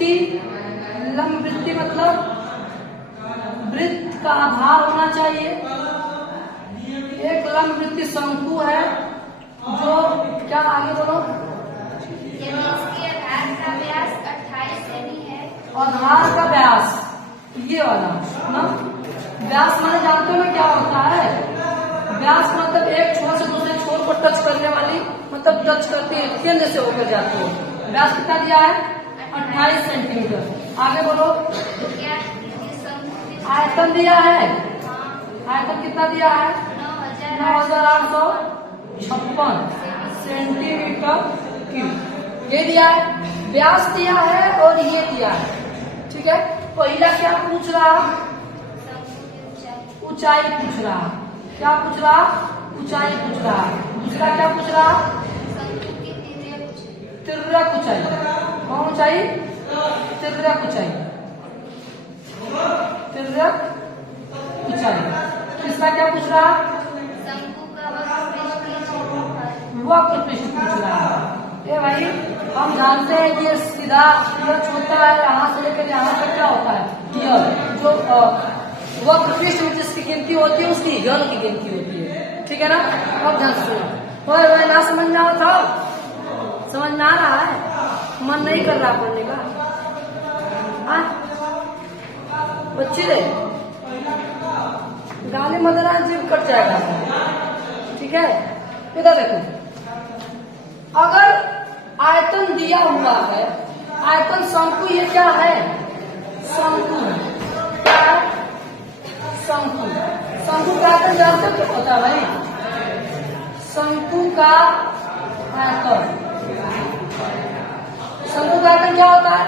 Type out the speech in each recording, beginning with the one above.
वृत्ति, लंब वृत्ति मतलब वृत्त का आधार होना चाहिए। एक लंब वृत्ति शंकु है जो क्या, आगे बोलो। इसके आधार का व्यास 28 सेमी है। आधार का व्यास ये वाला ना, व्यास माने जानते हो क्या होता है? व्यास मतलब एक छोर से दूसरे छोर को टच करने वाली, मतलब टच करती है, केंद्र से होकर जाती है। व्यास कितना दिया है? 28 सेंटीमीटर। आगे बोलो। आयतन दिया है, आयतन कितना दिया है? 9,856 सेंटीमीटर क्यूब ये दिया है। व्यास दिया है और ये दिया है, ठीक है। पहला क्या पूछ रहा? ऊंचाई पूछ रहा। क्या पूछ रहा? ऊंचाई पूछ रहा। दूसरा क्या पूछ रहा? तिर्यक ऊंचाई। कौन ऊंचाई? तिर्यक ऊंचाई, तिर्यक ऊंचाई। तीसरा क्या पूछ रहा? वक्र पृष्ठ पूछ रहा है। ये भाई हम जानते हैं कि ये सीधा यच होता है, यहाँ से लेकर यहाँ तक क्या होता है? यल। जो वक्र पृष्ठ में जिसकी गिनती होती है उसकी यल की गिनती होती है, ठीक है ना। अब ध्यान सुनो, ना समझ में आ था, समझ में आ रहा है? मन नहीं कर रहा पढ़ने का? बच्ची रे गाली मदरा जीव कट जाएगा, ठीक है। इधर देखो, अगर आयतन दिया हुआ है, आयतन शंकु, ये क्या है? शंकु। क्या है? शंकु। शंकु का आयतन जानते हो क्या होता है भाई? शंकु का आयतन, शंकु का आयतन क्या होता है?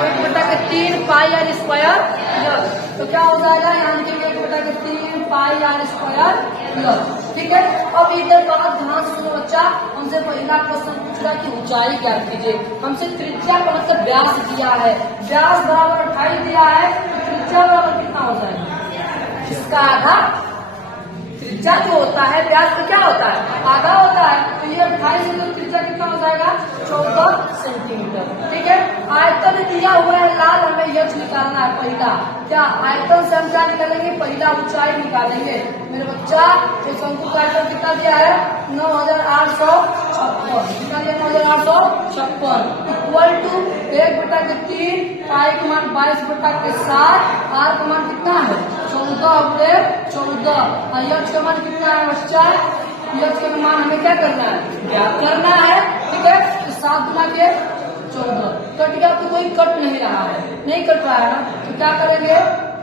1/3 पाई आर स्क्वायर यल। तो क्या हो जाएगा? यहाँ लिखेंगे 1/3 पाई आर स्क्वायर यल, ठीक है। अब इधर बात ध्यान से सुनो बच्चा, हमसे पहला क्वेश्चन पूछ रहा कि ऊंचाई क्या कीजिए। हमसे त्रिज्या का मतलब व्यास दिया है, व्यास बराबर 28 दिया है, तो त्रिज्या बराबर कितना हो जाएगा? इसका आधा। त्रिज्या जो होता है व्यास का क्या होता है? आधा होता है। तो ये 28 है तो त्रिज्या कितना हो जाएगा? 14 सेंटीमीटर, ठीक है। आयतन दिया हुआ है लाल, हमें यच निकालना है पहला। क्या आयतन से हम क्या निकालेंगे? पहला ऊंचाई निकालेंगे मेरे बच्चा। तो शंकु का आयतन कितना दिया है? 9,856। कितना दिया? 9,856 इक्वल टू 1/3 पाई का मान 22/7, आर का मान कितना है? 14/14। और यच का मान कितना है बच्चा? यच का मान हमें क्या करना है? ज्ञात करना है, ठीक है। तो 7 गुना के 14 कट गया, तो कोई कट नहीं रहा है, नहीं कट रहा है ना। तो क्या करेंगे?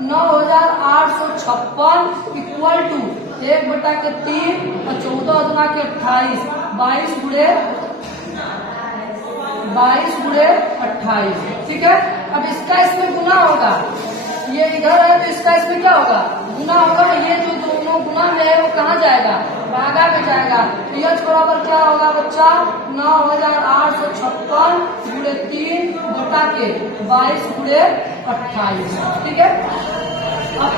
9,856 इक्वल टू 1/3 और 14 गुना के 28, 22 गुणे 28, ठीक है। अब इसका इसमें गुना होगा, ये इधर है तो इसका इसमें क्या होगा? गुना होगा। ये जो दोनों गुना में है वो कहाँ जाएगा? भागा में जाएगा। तो यच बराबर क्या होगा बच्चा? 9,856 गुणे 3 बटा के 22 गुणे 28, ठीक है। अब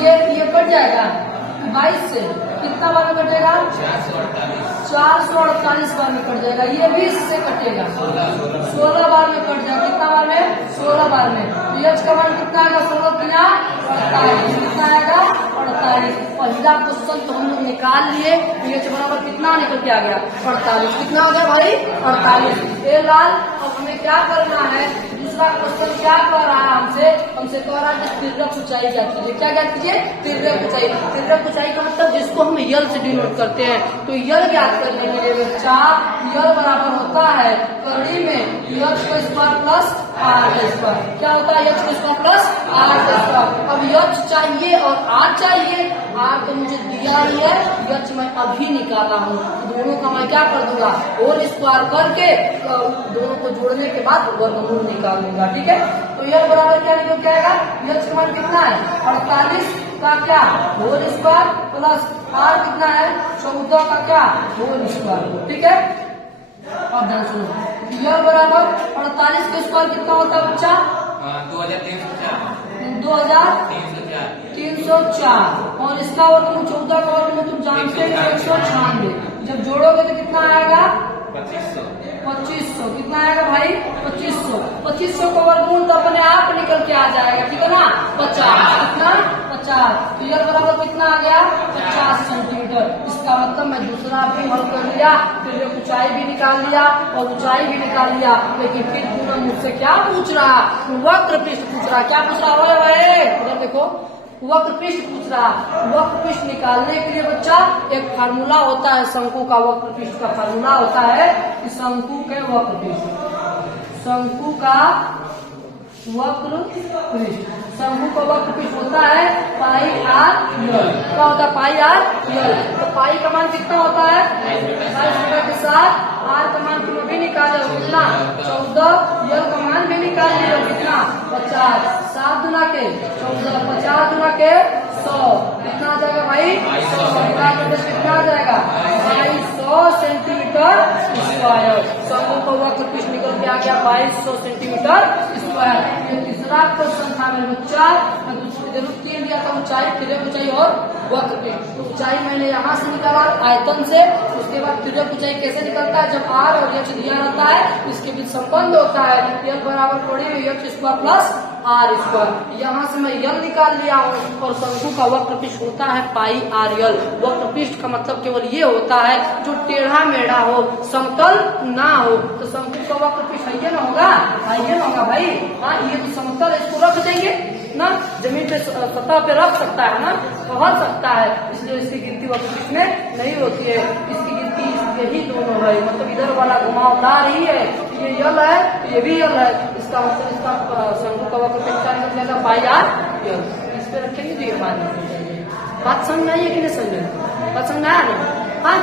ये कट जाएगा 22 से, कितना बार में कटेगा? 448 बार में कट जाएगा। ये 20 से कटेगा, 16 बार में कट जाएगा। कितना बार में? 16 बार में। तो यच का मान कितना आएगा? 16 गुना 48, कितना आएगा? 48। पहला क्वेश्चन तो हम लोग निकाल लिए। यच बराबर कितना निकल के आ गया? 48। कितना हो गया भाई? 48। ए लाल, अब हमें क्या करना है? दूसरा क्वेश्चन क्या कर रहा है हमसे? हमसे कह रहा है तिर्यक ऊंचाई क्या कीजिए। क्या क्या कीजिए? तिर्यक ऊंचाई। तिर्यक ऊंचाई का मतलब जिसको हम यल से डिनोट करते हैं। तो यल ज्ञात करने के लिए बच्चा, यल बराबर होता है कड़ी में यच का स्क्वायर प्लस आर का स्क्वायर। क्या होता है? यच का स्क्वायर प्लस आर का स्क्वायर। अब यच चाहिए और आर चाहिए। आर तो मुझे दिया ही है, यच मैं अभी निकाला हूँ। दोनों का मैं क्या कर दूंगा? होल स्क्वायर करके दोनों को जोड़ने के बाद वर्गमूल निकाल दूंगा, ठीक है। तो यल बराबर क्या निकल के आएगा? यच का मान कितना है? 48 का क्या? होल स्क्वायर प्लस आर कितना है? 14 का क्या? होल स्क्वायर, ठीक है। अब ध्यान सुनो, यल बराबर 48 का स्क्वायर कितना होता है बच्चा? 2304। और इसका वर्गमूल 14 का वर्गमूल तुम जानते हो 196। जब जोड़ोगे तो कितना आएगा? 2500 कितना आएगा भाई 2500 का वर्गमूल तो अपने आप निकल के आ जाएगा, ठीक है ना। 50 कितना 50 तो यल बराबर कितना आ गया 50 सेंटीमीटर। इसका मतलब मैं दूसरा भी हल कर लिया, फिर ऊंचाई भी निकाल लिया और ऊंचाई भी निकाल लिया। लेकिन फिर पूनम मुझसे क्या पूछ रहा, वक्र पृष्ठ पूछ रहा। क्या पूछ रहा है उधर देखो, वक्र पृष्ठ पूछ रहा। वक्र पृष्ठ निकालने के लिए बच्चा एक फार्मूला होता है शंकु का। वक्र पृष्ठ का फार्मूला होता है कि शंकु के वक्र पृष्ठ, शंकु का वक्र पृष्ठ, शंकु का वक्र पृष्ठ होता है पाई आर यल। क्या होता है पाई आर यल। तो पाई का मान कितना होता है 22 के साथ आर का मान तुम भी निकाले हो कितना 14, यल का मान भी निकाल लिया कितना 50, 7 गुना के 14, 50 गुना के 100 कितना आ जाएगा भाई 100 कितना आ जाएगा 2200 सेंटीमीटर स्क्वायर। शंकु का वक्र पृष्ठ निकल के आ गया 2200 सेंटीमीटर स्क्वायर। ये तीसरा क्वेश्चन था मेरे बच्चा। मैं दूसरी जरूर तीन दिया था ऊंचाई, तिर्यक ऊंचाई और वक्र पृष्ठ। तो ऊंचाई मैंने यहाँ से निकाला आयतन से, उसके बाद तिर्यक ऊंचाई कैसे निकलता है जब आर और एच दिया रहता है इसके बीच संबंध होता है यल बराबर थोड़ी h square plus r square. यहाँ से मैं यल निकाल लिया हूँ और शंकु का वक्र पृष्ठ होता है पाई आर यल। वक्र पृष्ठ का मतलब केवल ये होता है जो टेढ़ा मेढ़ा हो, समतल ना हो। तो शंकु का वक्र पृष्ठ ये ना होगा, ये ना होगा भाई। हाँ ये तो समतल है, इसको रख देंगे ना, जमीन पे सतह पे रख सकता है ना, पहुंच सकता है, इसलिए इसकी गिनती वक्र पृष्ठ में नहीं होती है। इसकी गिनती यही दोनों है, मतलब इधर वाला घुमावदार ही है, ये यल है ये भी यल है। इसका मतलब इसका शंकु का वक्र पृष्ठ का निकलेगा पाई आर यल। इस पे रखेंगे तो ये मान बात समझ में आई है कि नहीं समझ में, बात समझ में आया ना। हाँ